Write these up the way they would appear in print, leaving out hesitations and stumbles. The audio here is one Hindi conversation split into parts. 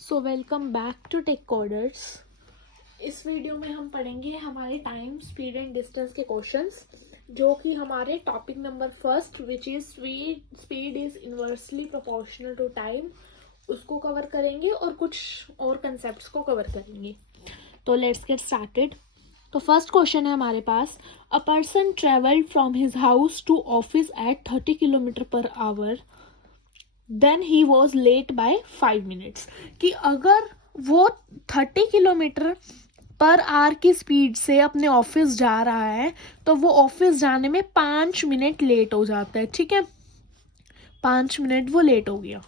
So welcome back to Tech Coders. इस वीडियो में हम पढ़ेंगे हमारे टाइम स्पीड एंड डिस्टेंस के क्वेश्चंस, जो कि हमारे topic number first which is speed is inversely proportional to time, उसको कवर करेंगे और कुछ और कंसेप्ट्स को कवर करेंगे। तो लेट्स गेट स्टार्टेड। तो फर्स्ट क्वेश्चन है हमारे पास, a person travelled from his house to office at 30 kilometre per hour, then he was late bye 5 minutes. कि अगर वो 30 किलोमीटर पर आवर की स्पीड से अपने ऑफिस जा रहा है तो वो ऑफिस जाने में 5 मिनट लेट हो जाता है। ठीक है, 5 मिनट वो लेट हो गया।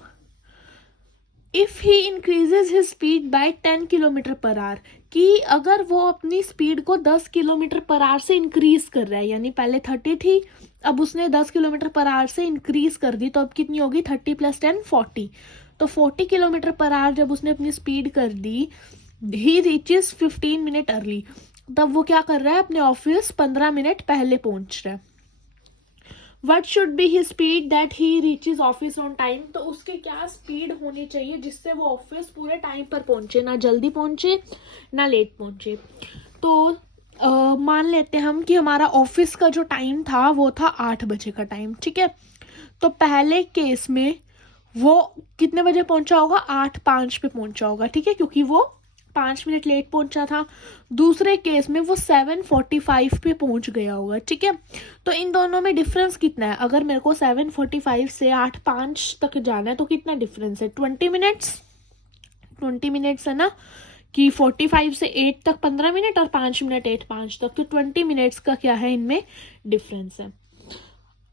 If he increases his speed bye 10 kilometre per our, कि अगर वो अपनी स्पीड को 10 किलोमीटर पर आवर से इंक्रीज कर रहा है, यानी पहले 30 थी, अब उसने 10 किलोमीटर पर आवर से इंक्रीज कर दी, तो अब कितनी होगी? 30 + 10 40। तो 40 किलोमीटर पर आवर जब उसने अपनी स्पीड कर दी, ही रीचेज 15 मिनट अर्ली, तब वो क्या कर रहा है? अपने ऑफिस 15 मिनट पहले पहुंच रहा है। What should be he speed that he reaches office on time, तो उसके क्या स्पीड होनी चाहिए जिससे वो ऑफिस पूरे टाइम पर पहुंचे, ना जल्दी पहुंचे ना लेट पहुंचे। तो मान लेते हैं हम कि हमारा ऑफिस का जो टाइम था वो था 8 बजे का टाइम। ठीक है, तो पहले केस में वो कितने बजे पहुंचा होगा? 8:05 पे पहुंचा होगा। ठीक है, क्योंकि वो 5 मिनट लेट पहुंचा था। दूसरे केस में वो 7:45 पे पहुंच गया होगा। ठीक है, तो इन दोनों में डिफरेंस कितना है? अगर मेरे को 7:45 से 8:05 तक जाना है तो कितना डिफरेंस है? 20 मिनट्स। 20 मिनट्स है ना, कि 45 से 8 तक 15 मिनट और 5 मिनट 8:05 तक, तो 20 मिनट्स का क्या है इनमें डिफरेंस है।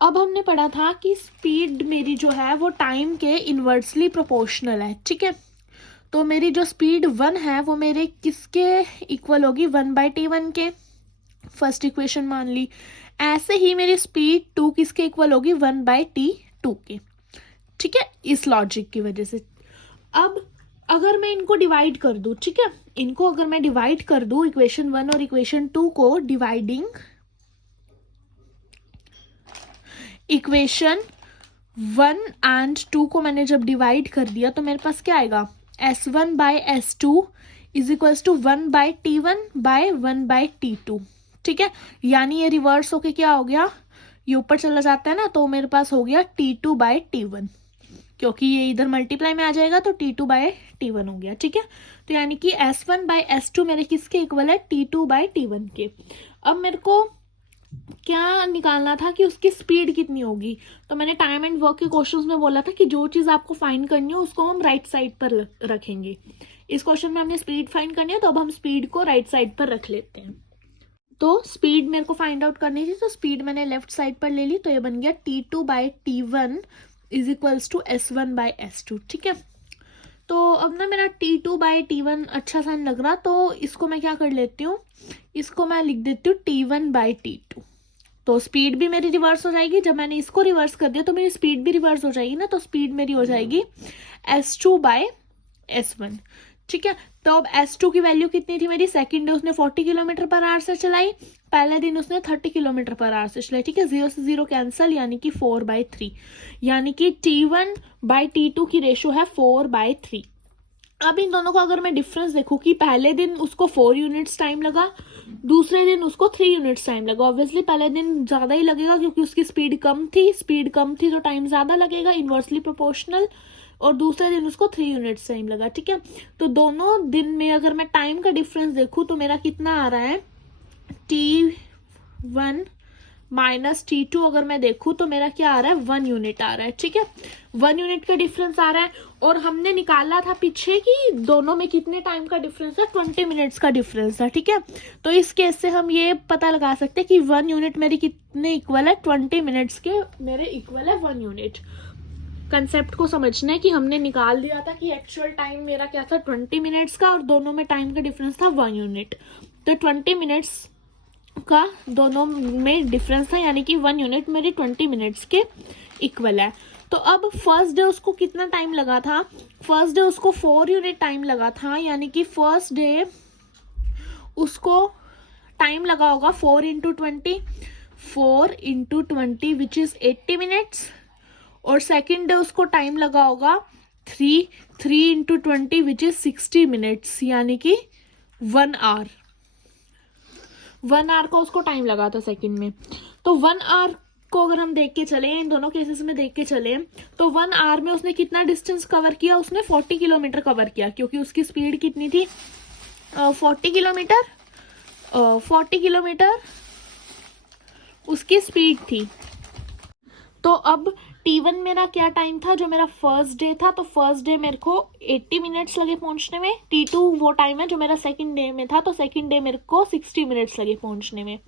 अब हमने पढ़ा था कि स्पीड मेरी जो है वो टाइम के इनवर्सली प्रोपोर्शनल है। ठीक है, तो मेरी जो स्पीड 1 है वो मेरे किसके इक्वल होगी? 1/t1 के। फर्स्ट इक्वेशन मान ली। ऐसे ही मेरी स्पीड 2 किसके इक्वल होगी? 1/t2 के। ठीक है, इस लॉजिक की वजह से। अब अगर मैं इनको डिवाइड कर दूं, ठीक है, इनको अगर मैं डिवाइड कर दूं, इक्वेशन 1 और इक्वेशन 2 को, डिवाइडिंग इक्वेशन 1 एंड 2 को मैंने जब डिवाइड कर दिया तो मेरे पास क्या आएगा? S1/S2 is equals to 1/T1/1/T2। ठीक है, यानी ये रिवर्स होके क्या हो गया? ये ऊपर चला जाता है ना, तो मेरे पास हो गया T2/T1, क्योंकि ये इधर मल्टीप्लाई में आ जाएगा तो T2/T1 हो गया। ठीक है, तो यानी कि S1/S2 मेरे किसके इक्वल है? T2/T1 के। अब मेरे को क्या निकालना था कि उसकी स्पीड कितनी होगी। तो मैंने टाइम एंड वर्क के क्वेश्चंस में बोला था कि जो चीज़ आपको फाइंड करनी हो उसको हम राइट साइड पर रखेंगे। इस क्वेश्चन में हमने स्पीड फाइंड करनी है, तो अब हम स्पीड को राइट साइड पर रख लेते हैं। तो स्पीड मेरे को फाइंड आउट करनी थी, तो स्पीड मैंने लेफ्ट साइड पर ले ली, तो ये बन गया T2/T1 is equals to S1/S2। ठीक है, तो अब ना मेरा T2/T1 अच्छा सा नहीं लग रहा, तो इसको मैं क्या कर लेती हूँ, इसको मैं लिख देती हूँ T1/T2। तो स्पीड भी मेरी रिवर्स हो जाएगी। जब मैंने इसको रिवर्स कर दिया तो मेरी स्पीड भी रिवर्स हो जाएगी ना, तो स्पीड मेरी हो जाएगी S2/S1। ठीक है, तो अब S2 की वैल्यू कितनी थी मेरी? सेकंड डे उसने 40 किलोमीटर पर आवर से चलाई, पहले दिन उसने 30 किलोमीटर पर आवर से चलाई। ठीक है, 0 से 0 कैंसल, यानी कि 4/3, यानी कि T1/T2 की रेशो है 4/3। अब इन दोनों का अगर मैं डिफरेंस देखूं कि पहले दिन उसको 4 यूनिट्स टाइम लगा, दूसरे दिन उसको 3 यूनिट्स टाइम लगा। ऑब्वियसली पहले दिन ज़्यादा ही लगेगा क्योंकि उसकी स्पीड कम थी, तो टाइम ज़्यादा लगेगा, इन्वर्सली प्रोपोर्शनल। और दूसरे दिन उसको 3 यूनिट्स टाइम लगा। ठीक है, तो दोनों दिन में अगर मैं टाइम का डिफरेंस देखूं तो मेरा कितना आ रहा है? T1 - T2 अगर मैं देखूं तो मेरा क्या आ रहा है? 1 यूनिट आ रहा है। ठीक है, 1 यूनिट का डिफरेंस आ रहा है। और हमने निकाला था पीछे कि दोनों में कितने टाइम का डिफरेंस है? 20 मिनट्स का डिफरेंस था। ठीक है, तो इस केस से हम ये पता लगा सकते हैं कि 1 यूनिट मेरी कितने इक्वल है? 20 मिनट्स के मेरे इक्वल है 1 यूनिट। कंसेप्ट को समझना है कि हमने निकाल दिया था कि एक्चुअल टाइम मेरा क्या था? 20 मिनट्स का, और दोनों में टाइम का डिफरेंस था 1 यूनिट। तो 20 मिनट्स का दोनों में डिफरेंस था, यानी कि 1 यूनिट मेरी 20 मिनट्स के इक्वल है। तो अब फर्स्ट डे उसको कितना टाइम लगा था? फर्स्ट डे उसको 4 यूनिट टाइम लगा था, यानी कि फर्स्ट डे उसको टाइम लगा होगा 4 × 20 विच इज 80 मिनट्स। और सेकेंड डे उसको टाइम लगा होगा 3 3 × 20 विच इज 60 मिनट्स, यानी कि 1 आवर। 1 आवर का उसको टाइम लगा था सेकंड में। तो 1 आवर को अगर हम देख के चले, इन दोनों केसेस में देख के चले, तो 1 आवर में उसने कितना डिस्टेंस कवर किया? उसने 40 किलोमीटर कवर किया, क्योंकि उसकी स्पीड कितनी थी? 40 किलोमीटर। 40 किलोमीटर उसकी स्पीड थी। तो अब T1 मेरा क्या टाइम था? जो मेरा फर्स्ट डे था, तो फर्स्ट डे मेरे को 80 मिनट्स लगे पहुंचने में। T2 वो टाइम है जो मेरा सेकंड डे में था, तो सेकंड डे मेरे को 60 मिनट्स लगे पहुंचने में।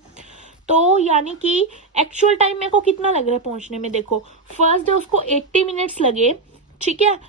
तो यानी कि एक्चुअल टाइम मेरे को कितना लग रहा है पहुंचने में? देखो, फर्स्ट डे उसको 80 मिनट्स लगे, ठीक है,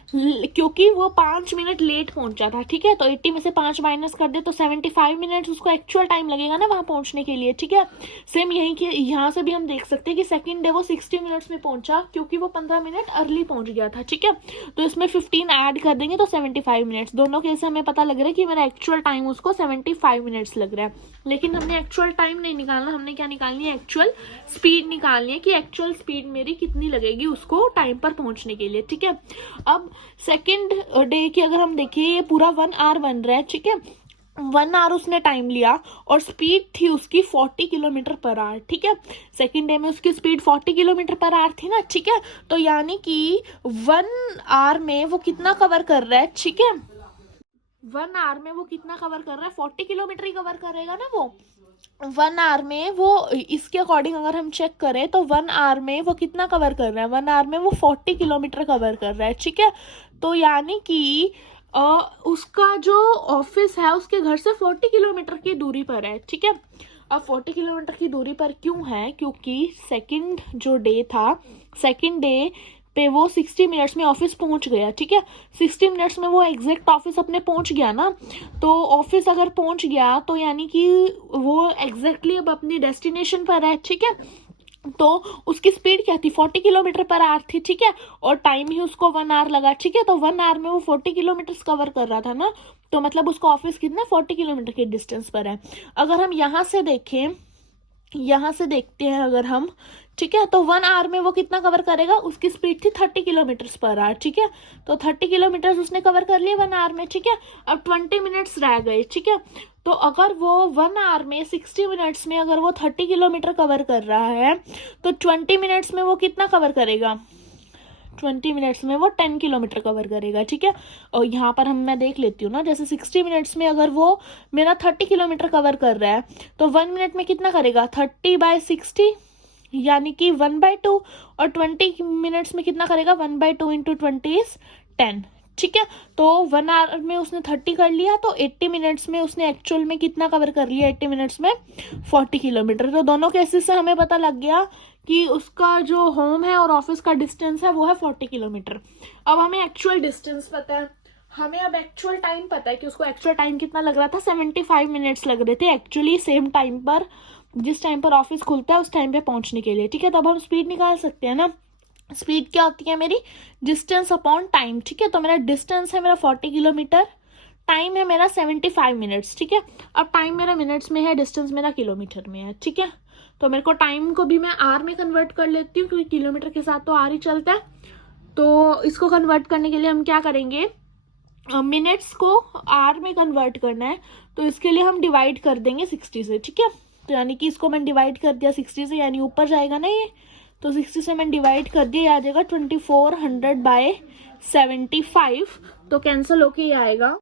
क्योंकि वो 5 मिनट लेट पहुंचा था, ठीक है। तो 80 में से 5 माइनस कर दे तो 75 मिनट्स उसको एक्चुअल टाइम लगेगा ना वहां पहुंचने के लिए, ठीक है। सेम यही कि यहाँ से भी हम देख सकते हैं कि सेकंड डे वो 60 मिनट्स में पहुंचा, क्योंकि वो 15 मिनट अर्ली पहुंच गया था, ठीक है। तो इसमें 15 ऐड कर देंगे तो 75 मिनट्स। दोनों केस से हमें पता लग रहा है कि मेरा एक्चुअल टाइम उसको 75 मिनट्स लग रहा है। लेकिन हमने एक्चुअल टाइम नहीं निकालना, हमने क्या निकालनी है? एक्चुअल स्पीड निकालनी है कि एक्चुअल स्पीड मेरी कितनी लगेगी उसको टाइम पर पहुंचने के लिए, ठीक है। अब सेकेंड डे की अगर हम देखें, ये पूरा 1 आवर बन रहा है, ठीक है। 1 आवर उसने टाइम लिया और स्पीड थी उसकी 40 किलोमीटर पर आवर, ठीक है। सेकेंड डे में उसकी स्पीड 40 किलोमीटर पर आवर थी ना, ठीक है। तो यानी कि 1 आवर में वो कितना कवर कर रहा है, ठीक है। 1 आवर में वो कितना कवर कर रहा है? 40 किलोमीटर ही कवर करेगा ना वो। 1 आवर में वो, इसके अकॉर्डिंग अगर हम चेक करें तो 1 आवर में वो कितना कवर कर रहा है? 1 आवर में वो 40 किलोमीटर कवर कर रहा है, ठीक है। तो यानी कि उसका जो ऑफिस है उसके घर से 40 किलोमीटर की दूरी पर है, ठीक है। अब 40 किलोमीटर की दूरी पर क्यों है? क्योंकि सेकंड जो डे था, सेकंड डे पे वो 60 मिनट्स में ऑफिस पहुंच गया, ठीक है। 60 मिनट्स में वो एग्जैक्ट ऑफिस अपने पहुंच गया ना। तो ऑफिस अगर पहुंच गया तो यानी कि वो एग्जैक्टली अब अपनी डेस्टिनेशन पर है, ठीक है। तो उसकी स्पीड क्या थी? 40 किलोमीटर पर आवर थी, ठीक है। और टाइम ही उसको 1 आवर लगा, ठीक है। तो 1 आवर में वो 40 किलोमीटर कवर कर रहा था ना, तो मतलब उसका ऑफिस कितना 40 किलोमीटर के डिस्टेंस पर है। अगर हम यहाँ से देखें, यहाँ से देखते हैं अगर हम, ठीक है, तो 1 आवर में वो कितना कवर करेगा? उसकी स्पीड थी 30 किलोमीटर पर आवर, ठीक है। तो 30 किलोमीटर उसने कवर कर लिए 1 आवर में, ठीक है। अब 20 मिनट्स रह गए, ठीक है। तो अगर वो 1 आवर में 60 मिनट्स में अगर वो 30 किलोमीटर कवर कर रहा है, तो 20 मिनट्स में वो कितना कवर करेगा? 20 मिनट्स में वो 10 किलोमीटर कवर करेगा, ठीक है। और यहाँ पर मैं देख लेती हूँ ना, जैसे 60 मिनट्स में अगर वो मेरा 30 किलोमीटर कवर कर रहा है, तो 1 मिनट में कितना करेगा? 30/60, यानी कि 1/2। और 20 मिनट्स में कितना करेगा? 1/2 × 20 इज 10, ठीक है। तो 1 आवर में उसने 30 कर लिया, तो 80 मिनट्स में उसने एक्चुअल में कितना कवर कर लिया? 80 मिनट्स में 40 किलोमीटर। तो दोनों केसेस से हमें पता लग गया कि उसका जो होम है और ऑफिस का डिस्टेंस है वो है 40 किलोमीटर। अब हमें एक्चुअल डिस्टेंस पता है, हमें अब एक्चुअल टाइम पता है कि उसको एक्चुअल टाइम कितना लग रहा था? 75 मिनट्स लग रहे थे एक्चुअली सेम टाइम पर, जिस टाइम पर ऑफिस खुलता है उस टाइम पे पहुंचने के लिए, ठीक है। तो अब हम स्पीड निकाल सकते हैं ना। स्पीड क्या होती है मेरी? डिस्टेंस अपॉन टाइम, ठीक है। तो मेरा डिस्टेंस है मेरा 40 किलोमीटर, टाइम है मेरा 75 मिनट्स, ठीक है। अब टाइम मेरा मिनट्स में है, डिस्टेंस मेरा किलोमीटर में है, ठीक है। तो मेरे को टाइम को भी मैं आर में कन्वर्ट कर लेती हूँ, क्योंकि किलोमीटर के साथ तो आर ही चलता है। तो इसको कन्वर्ट करने के लिए हम क्या करेंगे? मिनट्स को आर में कन्वर्ट करना है, तो इसके लिए हम डिवाइड कर देंगे 60 से, ठीक है। तो यानी कि इसको मैंने डिवाइड कर दिया 60 से, यानी ऊपर जाएगा ना ये, तो 60 से मैंने डिवाइड कर दिया, आ जाएगा 2400/75। तो कैंसिल होके ये आएगा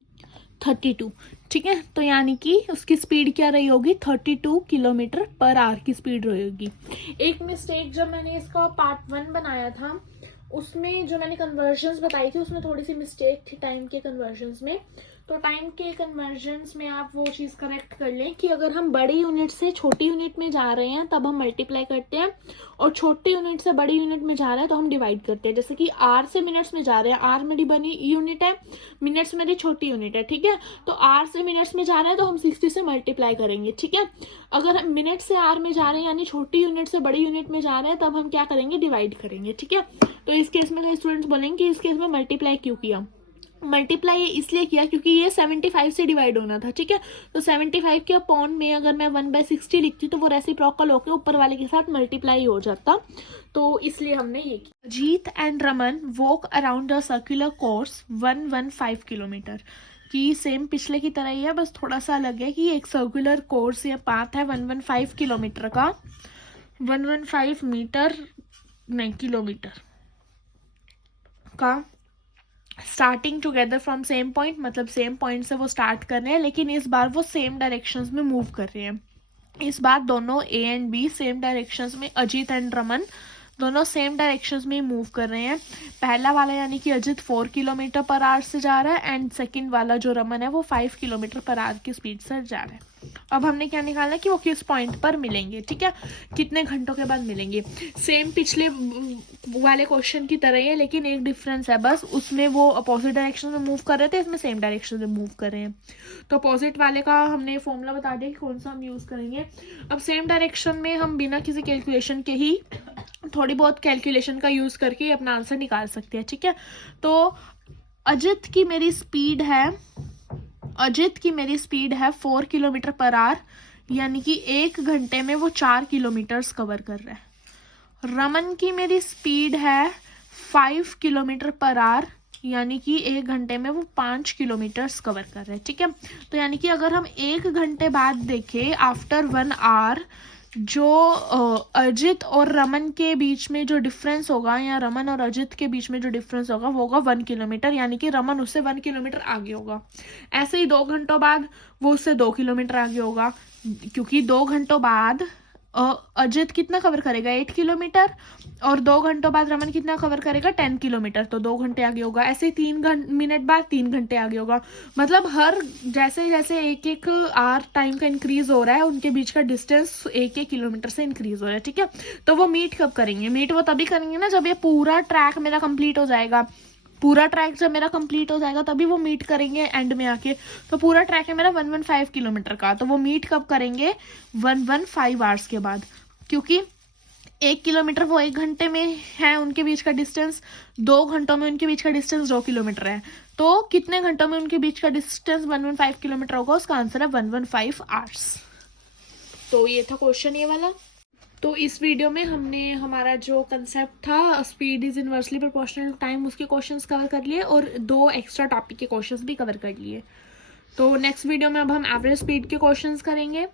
32, ठीक है। तो यानी कि उसकी स्पीड क्या रही होगी? 32 किलोमीटर पर आवर की स्पीड रही होगी। एक मिस्टेक, जब मैंने इसका पार्ट 1 बनाया था उसमें जो मैंने कन्वर्जन्स बताई थी उसमें थोड़ी सी मिस्टेक थी टाइम के कन्वर्जन्स में। तो टाइम के कन्वर्जन्स में आप वो चीज़ करेक्ट कर लें कि अगर हम बड़ी यूनिट से छोटी यूनिट में जा रहे हैं तब हम मल्टीप्लाई करते हैं, और छोटी यूनिट से बड़ी यूनिट में जा रहे हैं तो हम डिवाइड करते हैं। जैसे कि आर से मिनट्स में जा रहे हैं, आर मेरी बड़ी यूनिट है, मिनट्स मेरी छोटी यूनिट है, ठीक है। तो आर से मिनट्स में जा रहे हैं तो हम 60 से मल्टीप्लाई करेंगे, ठीक है। अगर हम मिनट से आर में जा रहे हैं यानी छोटी यूनिट से बड़ी यूनिट में जा रहे हैं तब हम क्या करेंगे? डिवाइड करेंगे, ठीक है। तो इस केस में कई स्टूडेंट्स बोलेंगे कि इस केस में मल्टीप्लाई क्यों किया? मल्टीप्लाई इसलिए किया क्योंकि ये 75 से डिवाइड होना था, ठीक है। तो 75 के अपॉन में अगर मैं 1/60 लिखती तो वो रेसिप्रोकल होकर ऊपर वाले के साथ मल्टीप्लाई हो जाता, तो इसलिए हमने ये किया। Ajit and Raman walk around a circular course 115 kilometre, कि सेम पिछले की तरह ही है, बस थोड़ा सा अलग है कि एक सर्कुलर कोर्स या पाथ है 115 किलोमीटर का, 115 मीटर नहीं किलोमीटर का, starting together from same point, मतलब सेम पॉइंट से वो स्टार्ट कर रहे हैं, लेकिन इस बार वो सेम डायरेक्शंस में मूव कर रहे हैं। इस बार दोनों A and B same directions में, अजीत एंड रमन दोनों सेम डायरेक्शंस में मूव कर रहे हैं। पहला वाला यानी कि अजीत 4 किलोमीटर पर आवर से जा रहा है एंड सेकंड वाला जो रमन है वो 5 किलोमीटर पर आवर की स्पीड से जा रहा है। अब हमने क्या निकालना है कि वो किस पॉइंट पर मिलेंगे, ठीक है, कितने घंटों के बाद मिलेंगे। सेम पिछले वाले क्वेश्चन की तरह ही है, लेकिन एक डिफरेंस है बस, उसमें वो अपोजिट डायरेक्शन में मूव कर रहे थे, इसमें सेम डायरेक्शन में मूव कर रहे हैं। तो अपोजिट वाले का हमने फॉर्मूला बता दिया कि कौन सा हम यूज़ करेंगे। अब सेम डायरेक्शन में हम बिना किसी कैलकुलेशन के ही, थोड़ी बहुत कैलकुलेशन का यूज़ करके अपना आंसर निकाल सकते हैं, ठीक है। तो अजित की मेरी स्पीड है 4 किलोमीटर पर आवर, यानी कि 1 घंटे में वो 4 किलोमीटर्स कवर कर रहा है। रमन की मेरी स्पीड है 5 किलोमीटर पर आवर, यानी कि 1 घंटे में वो 5 किलोमीटर्स कवर कर रहे हैं, ठीक है। तो यानी कि अगर हम 1 घंटे बाद देखें, आफ्टर 1 आवर, जो अजित और रमन के बीच में जो डिफरेंस होगा, या रमन और अजित के बीच में जो डिफरेंस होगा वो होगा 1 किलोमीटर, यानी कि रमन उससे 1 किलोमीटर आगे होगा। ऐसे ही 2 घंटों बाद वो उससे 2 किलोमीटर आगे होगा, क्योंकि 2 घंटों बाद अजित कितना कवर करेगा 8 किलोमीटर, और 2 घंटों बाद रमन कितना कवर करेगा 10 किलोमीटर, तो 2 घंटे आगे होगा। ऐसे ही 3 मिनट बाद 3 घंटे आगे होगा। मतलब हर जैसे जैसे एक आवर टाइम का इंक्रीज हो रहा है, उनके बीच का डिस्टेंस 1 किलोमीटर से इंक्रीज हो रहा है, ठीक है। तो वो मीट कब करेंगे? मीट वो तभी करेंगे ना जब ये पूरा ट्रैक मेरा कंप्लीट हो जाएगा। पूरा ट्रैक जब मेरा कंप्लीट हो जाएगा तभी वो मीट करेंगे एंड में आके। तो पूरा ट्रैक है मेरा 115 किलोमीटर का, तो वो मीट कब करेंगे? 115 आवर्स के बाद, क्योंकि 1 किलोमीटर वो 1 घंटे में है उनके बीच का डिस्टेंस, 2 घंटों में उनके बीच का डिस्टेंस 2 किलोमीटर है। तो कितने घंटों में उनके बीच का डिस्टेंस 115 किलोमीटर होगा? उसका आंसर है 115 आवर्स। तो ये था क्वेश्चन ये वाला। तो इस वीडियो में हमने हमारा जो कंसेप्ट था speed is inversely proportional to time, उसके क्वेश्चंस कवर कर लिए और 2 एक्स्ट्रा टॉपिक के क्वेश्चंस भी कवर कर लिए। तो नेक्स्ट वीडियो में अब हम एवरेज स्पीड के क्वेश्चंस करेंगे।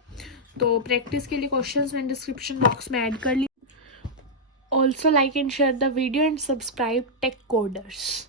तो प्रैक्टिस के लिए क्वेश्चंस मैंने डिस्क्रिप्शन बॉक्स में ऐड कर लिए। Also like and share the video and subscribe Tech coders.